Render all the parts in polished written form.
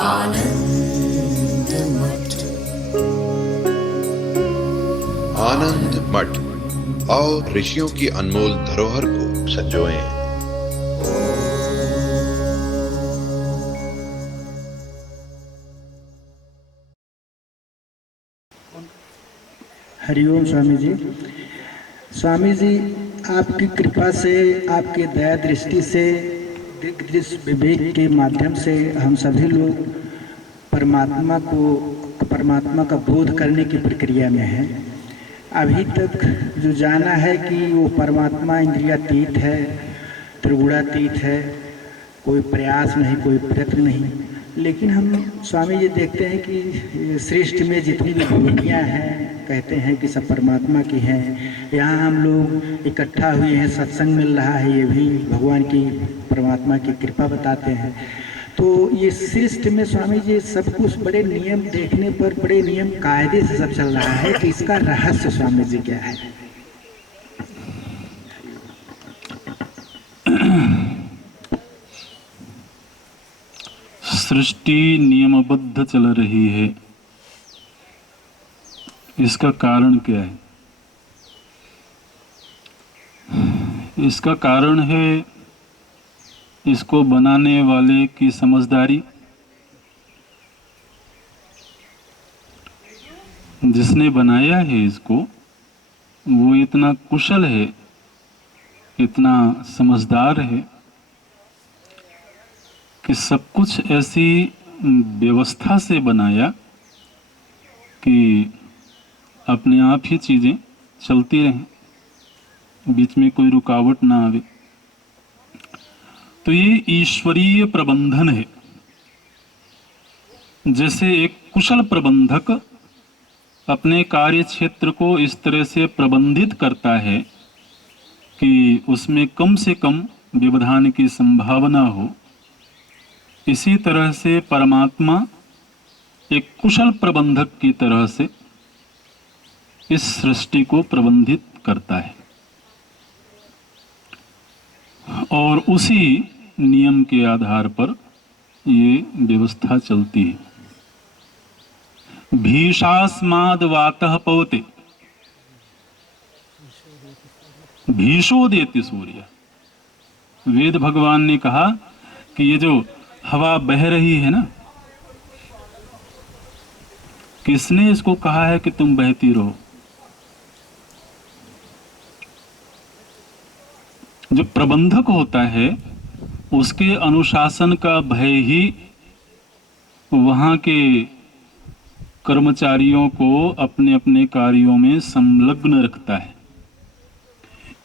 आनंद मठ। आनंद मठ और ऋषियों की अनमोल धरोहर को संजोएं। हरिओम स्वामी जी। स्वामी जी, आपकी कृपा से, आपके दया दृष्टि से, दृश्य विवेक के माध्यम से हम सभी लोग परमात्मा का बोध करने की प्रक्रिया में हैं। अभी तक जो जाना है कि वो परमात्मा इंद्रियातीत है, त्रिगुणातीत है, कोई प्रयास नहीं, कोई प्रयत्न नहीं। लेकिन हम स्वामी जी देखते हैं कि सृष्टि में जितनी भी भूमियाँ हैं, कहते हैं कि सब परमात्मा की हैं। यहाँ हम लोग इकट्ठा हुए हैं, सत्संग मिल रहा है, ये भी भगवान की, परमात्मा की कृपा बताते हैं। तो ये सृष्टि में स्वामी जी सब कुछ बड़े नियम देखने पर, बड़े नियम कायदे से सब चल रहा है, कि इसका रहस्य स्वामी जी क्या है? सृष्टि नियमबद्ध चल रही है, इसका कारण क्या है? इसका कारण है इसको बनाने वाले की समझदारी। जिसने बनाया है इसको, वो इतना कुशल है, इतना समझदार है कि सब कुछ ऐसी व्यवस्था से बनाया कि अपने आप ही चीज़ें चलती रहें, बीच में कोई रुकावट ना आवे। तो ये ईश्वरीय प्रबंधन है। जैसे एक कुशल प्रबंधक अपने कार्य क्षेत्र को इस तरह से प्रबंधित करता है कि उसमें कम से कम व्यवधान की संभावना हो, इसी तरह से परमात्मा एक कुशल प्रबंधक की तरह से इस सृष्टि को प्रबंधित करता है और उसी नियम के आधार पर ये व्यवस्था चलती है। भीषास्माद वातः पवते भीषो देति सूर्य। वेद भगवान ने कहा कि ये जो हवा बह रही है ना, किसने इसको कहा है कि तुम बहती रहो? जो प्रबंधक होता है उसके अनुशासन का भय ही वहां के कर्मचारियों को अपने अपने कार्यों में संलग्न रखता है।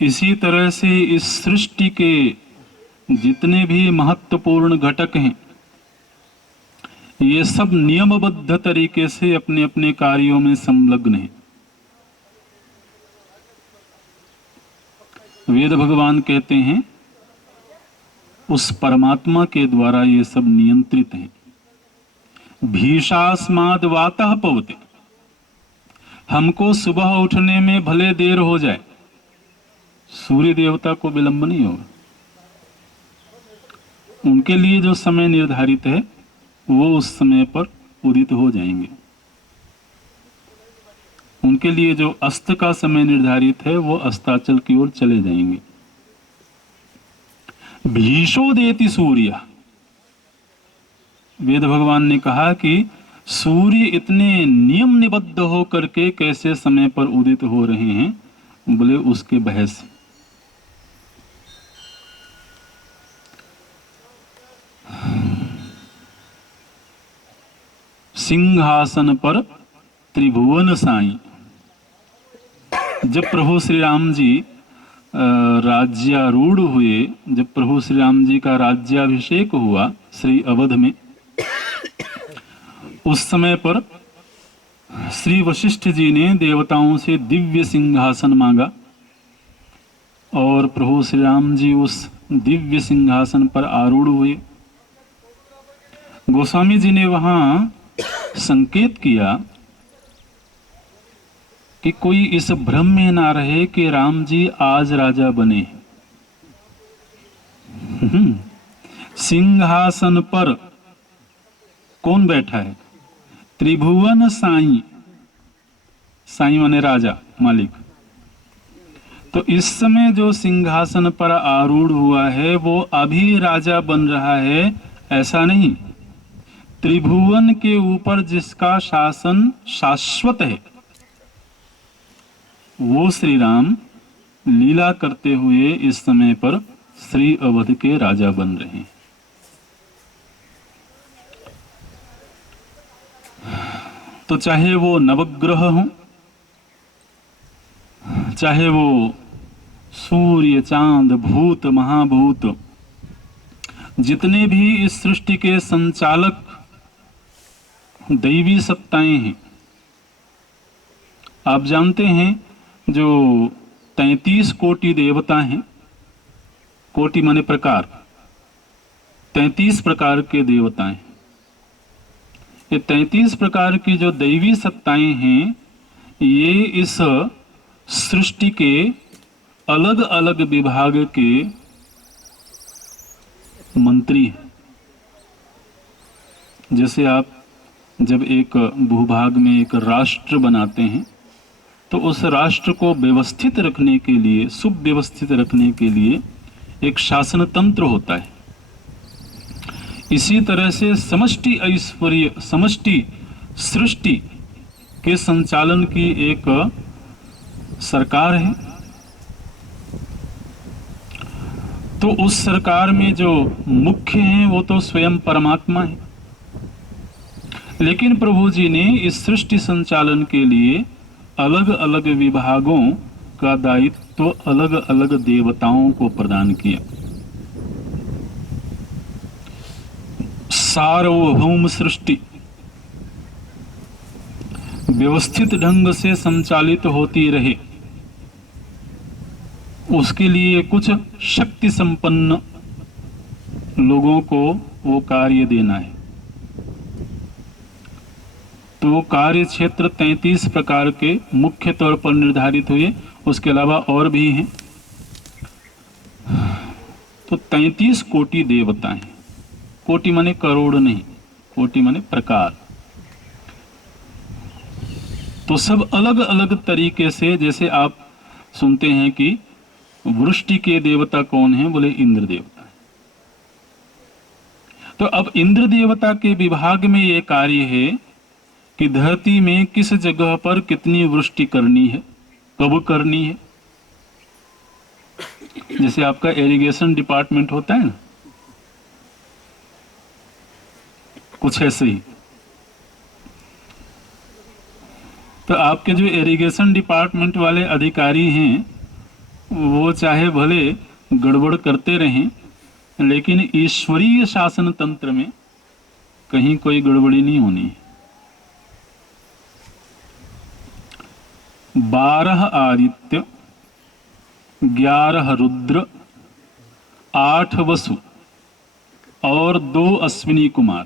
इसी तरह से इस सृष्टि के जितने भी महत्वपूर्ण घटक हैं, ये सब नियमबद्ध तरीके से अपने अपने कार्यों में संलग्न हैं। वेद भगवान कहते हैं उस परमात्मा के द्वारा ये सब नियंत्रित हैं। भीषास्माद वातः पवते। हमको सुबह उठने में भले देर हो जाए, सूर्य देवता को विलंब नहीं होगा। उनके लिए जो समय निर्धारित है वो उस समय पर उदित हो जाएंगे। उनके लिए जो अस्त का समय निर्धारित है वो अस्ताचल की ओर चले जाएंगे। भीषो देति सूर्य। वेद भगवान ने कहा कि सूर्य इतने नियम निबद्ध होकर के कैसे समय पर उदित हो रहे हैं? बोले उसके बहस। सिंहासन पर त्रिभुवन साई। जब प्रभु श्री राम जी राज्यारूढ़ हुए, जब प्रभु श्री राम जी का राज्याभिषेक हुआ श्री अवध में, उस समय पर श्री वशिष्ठ जी ने देवताओं से दिव्य सिंहासन मांगा और प्रभु श्री राम जी उस दिव्य सिंहासन पर आरूढ़ हुए। गोस्वामी जी ने वहां संकेत किया कि कोई इस भ्रम में ना रहे कि राम जी आज राजा बने। सिंहासन पर कौन बैठा है? त्रिभुवन साई, साई माने राजा, मालिक। तो इस समय जो सिंहासन पर आरूढ़ हुआ है वो अभी राजा बन रहा है, ऐसा नहीं। त्रिभुवन के ऊपर जिसका शासन शाश्वत है वो श्री राम लीला करते हुए इस समय पर श्री अवध के राजा बन रहे हैं। तो चाहे वो नवग्रह हो, चाहे वो सूर्य, चांद, भूत, महाभूत, जितने भी इस सृष्टि के संचालक दैवी सत्ताएं हैं, आप जानते हैं जो 33 कोटि देवता हैं, कोटि माने प्रकार, 33 प्रकार के देवता हैं। ये 33 प्रकार की जो दैवी सत्ताएं हैं, ये इस सृष्टि के अलग अलग विभाग के मंत्री हैं। जैसे आप जब एक भूभाग में एक राष्ट्र बनाते हैं तो उस राष्ट्र को व्यवस्थित रखने के लिए, सुव्यवस्थित रखने के लिए एक शासन तंत्र होता है। इसी तरह से समष्टि ऐश्वर्य, समष्टि सृष्टि के संचालन की एक सरकार है। तो उस सरकार में जो मुख्य हैं वो तो स्वयं परमात्मा है, लेकिन प्रभु जी ने इस सृष्टि संचालन के लिए अलग अलग विभागों का दायित्व तो अलग अलग देवताओं को प्रदान किया। सार्वभौम सृष्टि व्यवस्थित ढंग से संचालित होती रहे, उसके लिए कुछ शक्ति संपन्न लोगों को वो कार्य देना है। तो वो कार्य क्षेत्र 33 प्रकार के मुख्य तौर पर निर्धारित हुए, उसके अलावा और भी हैं। तो 33 कोटि देवता हैं। कोटि माने करोड़ नहीं, कोटि माने प्रकार। तो सब अलग अलग तरीके से, जैसे आप सुनते हैं कि वृष्टि के देवता कौन है, बोले इंद्र देवता है। तो अब इंद्र देवता के विभाग में ये कार्य है कि धरती में किस जगह पर कितनी वृष्टि करनी है, कब करनी है। जैसे आपका इरिगेशन डिपार्टमेंट होता है ना, कुछ ऐसे ही। तो आपके जो इरिगेशन डिपार्टमेंट वाले अधिकारी हैं वो चाहे भले गड़बड़ करते रहें, लेकिन ईश्वरीय शासन तंत्र में कहीं कोई गड़बड़ी नहीं होनी है। 12 आदित्य, 11 रुद्र, 8 वसु और 2 अश्विनी कुमार,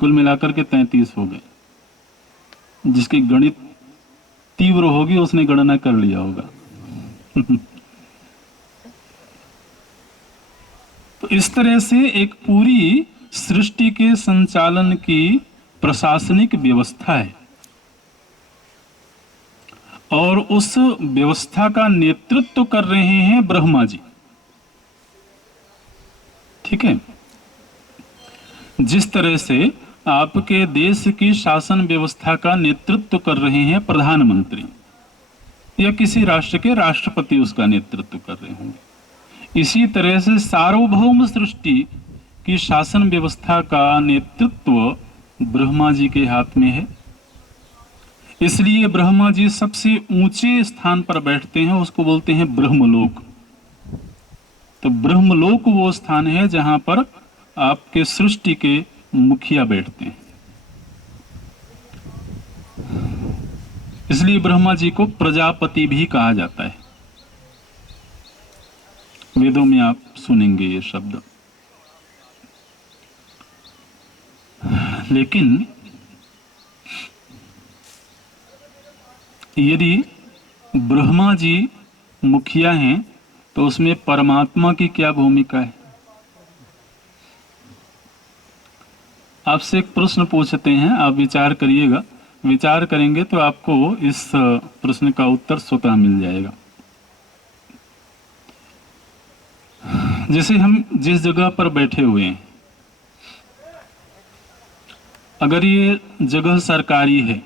कुल मिलाकर के 33 हो गए। जिसकी गणित तीव्र होगी उसने गणना कर लिया होगा। तो इस तरह से एक पूरी सृष्टि के संचालन की प्रशासनिक व्यवस्था है, और उस व्यवस्था का नेतृत्व कर रहे हैं ब्रह्मा जी। ठीक है। जिस तरह से आपके देश की शासन व्यवस्था का नेतृत्व कर रहे हैं प्रधानमंत्री, या किसी राष्ट्र के राष्ट्रपति उसका नेतृत्व कर रहे होंगे, इसी तरह से सार्वभौम सृष्टि की शासन व्यवस्था का नेतृत्व ब्रह्मा जी के हाथ में है। इसलिए ब्रह्मा जी सबसे ऊंचे स्थान पर बैठते हैं, उसको बोलते हैं ब्रह्मलोक। तो ब्रह्मलोक वो स्थान है जहां पर आपके सृष्टि के मुखिया बैठते हैं। इसलिए ब्रह्मा जी को प्रजापति भी कहा जाता है। वेदों में आप सुनेंगे ये शब्द। लेकिन यदि ब्रह्मा जी मुखिया हैं तो उसमें परमात्मा की क्या भूमिका है? आपसे एक प्रश्न पूछते हैं, आप विचार करिएगा। विचार करेंगे तो आपको इस प्रश्न का उत्तर स्वतः मिल जाएगा। जैसे हम जिस जगह पर बैठे हुए हैं, अगर ये जगह सरकारी है,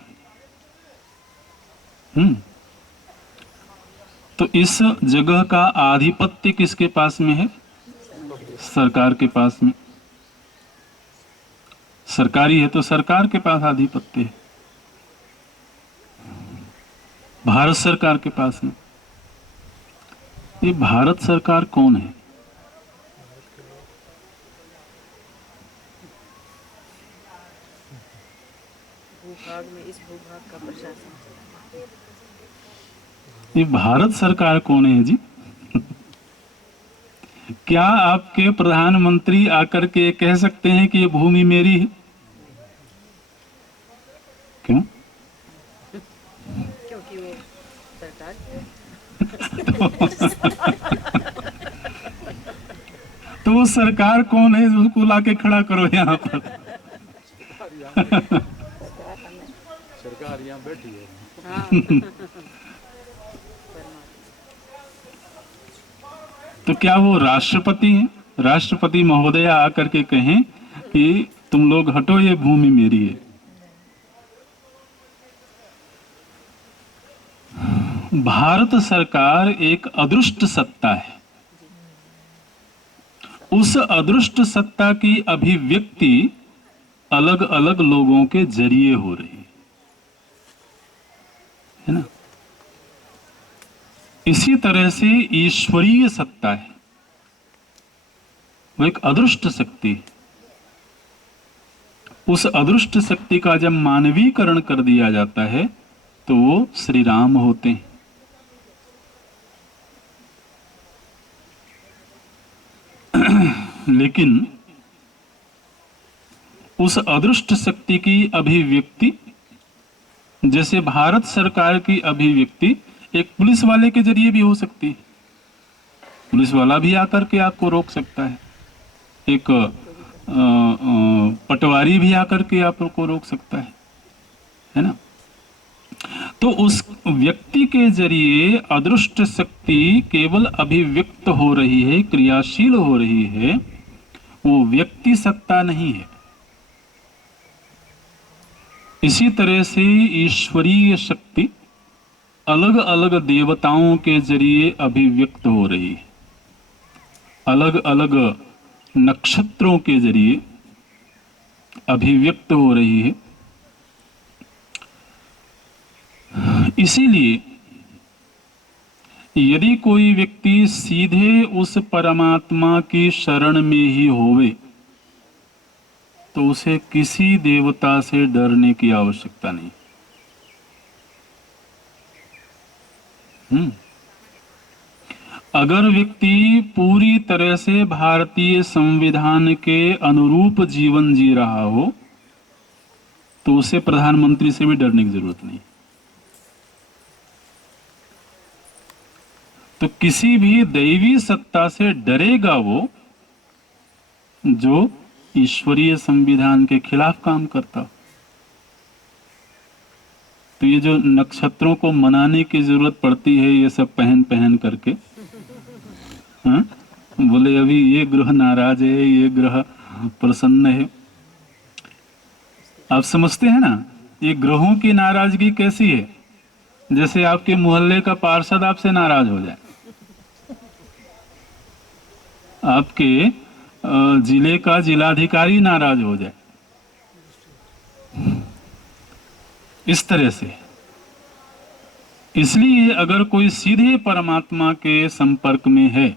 तो इस जगह का आधिपत्य किसके पास में है? सरकार के पास में। सरकारी है तो सरकार के पास आधिपत्य है, भारत सरकार के पास में। ये भारत सरकार कौन है? भूभाग में इस भूभाग का प्रशासन। ये भारत सरकार कौन है जी? क्या आपके प्रधानमंत्री आकर के कह सकते हैं कि ये भूमि मेरी है? क्यों? क्योंकि वो सरकार तो वो सरकार कौन है? उसको लाके खड़ा करो यहाँ पर। सरकार यहाँ बैठी है। हाँ। तो क्या वो राष्ट्रपति हैं? राष्ट्रपति महोदय आकर के कहें कि तुम लोग हटो, ये भूमि मेरी है। भारत सरकार एक अदृष्ट सत्ता है। उस अदृष्ट सत्ता की अभिव्यक्ति अलग अलग लोगों के जरिए हो रही है ना। इसी तरह से ईश्वरीय सत्ता है, वो एक अदृष्ट शक्ति है। उस अदृष्ट शक्ति का जब मानवीकरण कर दिया जाता है तो वो श्री राम होते हैं। लेकिन उस अदृष्ट शक्ति की अभिव्यक्ति, जैसे भारत सरकार की अभिव्यक्ति एक पुलिस वाले के जरिए भी हो सकती है। पुलिस वाला भी आकर के आपको रोक सकता है, एक पटवारी भी आकर के आपको रोक सकता है ना। तो उस व्यक्ति के जरिए अदृष्ट शक्ति केवल अभिव्यक्त हो रही है, क्रियाशील हो रही है, वो व्यक्ति सत्ता नहीं है। इसी तरह से ईश्वरीय शक्ति अलग अलग देवताओं के जरिए अभिव्यक्त हो रही है, अलग अलग नक्षत्रों के जरिए अभिव्यक्त हो रही है। इसीलिए यदि कोई व्यक्ति सीधे उस परमात्मा की शरण में ही होवे तो उसे किसी देवता से डरने की आवश्यकता नहीं। अगर व्यक्ति पूरी तरह से भारतीय संविधान के अनुरूप जीवन जी रहा हो तो उसे प्रधानमंत्री से भी डरने की जरूरत नहीं। तो किसी भी दैवी सत्ता से डरेगा वो जो ईश्वरीय संविधान के खिलाफ काम करता। तो ये जो नक्षत्रों को मनाने की जरूरत पड़ती है, ये सब पहन पहन करके, हाँ, बोले अभी ये ग्रह नाराज है, ये ग्रह प्रसन्न है। आप समझते हैं ना, ये ग्रहों की नाराजगी कैसी है? जैसे आपके मोहल्ले का पार्षद आपसे नाराज हो जाए, आपके जिले का जिलाधिकारी नाराज हो जाए, इस तरह से। इसलिए अगर कोई सीधे परमात्मा के संपर्क में है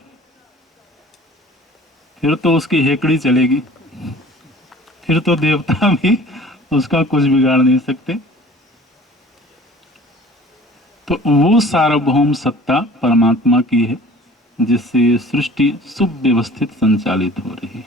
फिर तो उसकी हेकड़ी चलेगी, फिर तो देवता भी उसका कुछ बिगाड़ नहीं सकते। तो वो सार्वभौम सत्ता परमात्मा की है जिससे सृष्टि सुव्यवस्थित संचालित हो रही है।